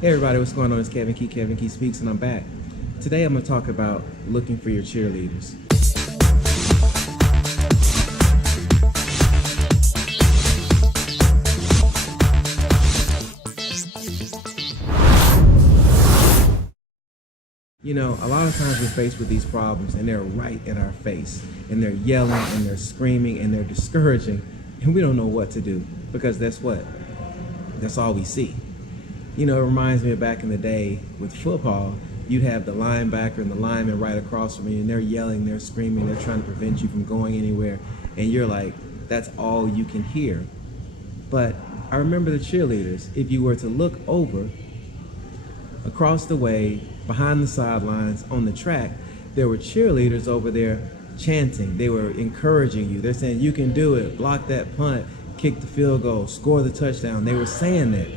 Hey everybody, what's going on? It's Kevin Key Speaks, and I'm back. Today I'm going to talk about looking for your cheerleaders. You know, a lot of times we're faced with these problems and they're right in our face, and they're yelling and they're screaming and they're discouraging, and we don't know what to do because that's all we see. You know, it reminds me of back in the day with football. You'd have the linebacker and the lineman right across from you, and they're yelling, they're screaming, they're trying to prevent you from going anywhere, and you're like, that's all you can hear. But I remember the cheerleaders. If you were to look over, across the way, behind the sidelines, on the track, there were cheerleaders over there chanting. They were encouraging you. They're saying, you can do it, block that punt, kick the field goal, score the touchdown. They were saying that.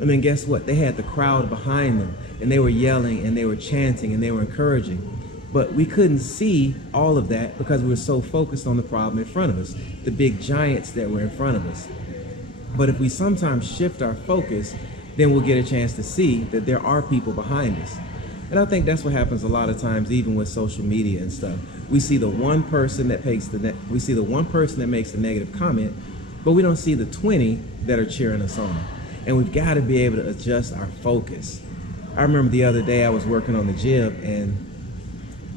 And then guess what? They had the crowd behind them, and they were yelling and they were chanting and they were encouraging. But we couldn't see all of that because we were so focused on the problem in front of us, the big giants that were in front of us. But if we sometimes shift our focus, then we'll get a chance to see that there are people behind us. And I think that's what happens a lot of times, even with social media and stuff. We see the one person that makes the negative comment, but we don't see the 20 that are cheering us on. And we've got to be able to adjust our focus. I remember the other day I was working on the gym and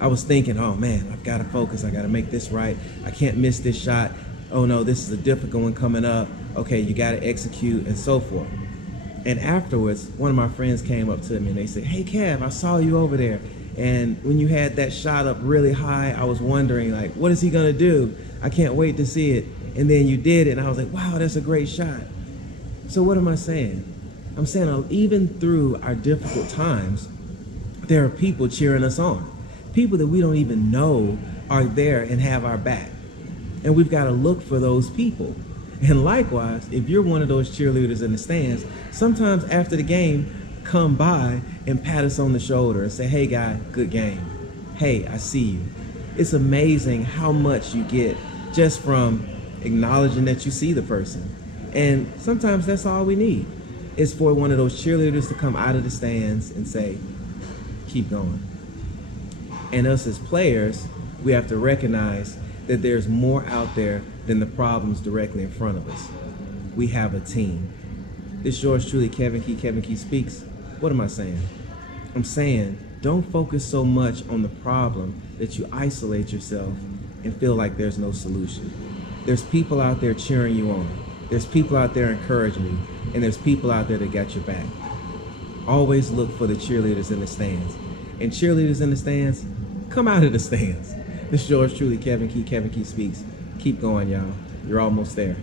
I was thinking, oh man, I've got to focus. I got to make this right. I can't miss this shot. Oh no, this is a difficult one coming up. Okay, you got to execute and so forth. And afterwards, one of my friends came up to me and they said, hey Kev, I saw you over there. And when you had that shot up really high, I was wondering, like, what is he going to do? I can't wait to see it. And then you did it. And I was like, wow, that's a great shot. So what am I saying? I'm saying even through our difficult times, there are people cheering us on. People that we don't even know are there and have our back. And we've got to look for those people. And likewise, if you're one of those cheerleaders in the stands, sometimes after the game, come by and pat us on the shoulder and say, hey guy, good game. Hey, I see you. It's amazing how much you get just from acknowledging that you see the person. And sometimes that's all we need, is for one of those cheerleaders to come out of the stands and say, keep going. And us as players, we have to recognize that there's more out there than the problems directly in front of us. We have a team. This is yours truly, Kevin Key Speaks. What am I saying? I'm saying don't focus so much on the problem that you isolate yourself and feel like there's no solution. There's people out there cheering you on. There's people out there encouraging you, and there's people out there that got your back. Always look for the cheerleaders in the stands. And cheerleaders in the stands, come out of the stands. This is yours truly, Kevin Key Speaks. Keep going, y'all. You're almost there.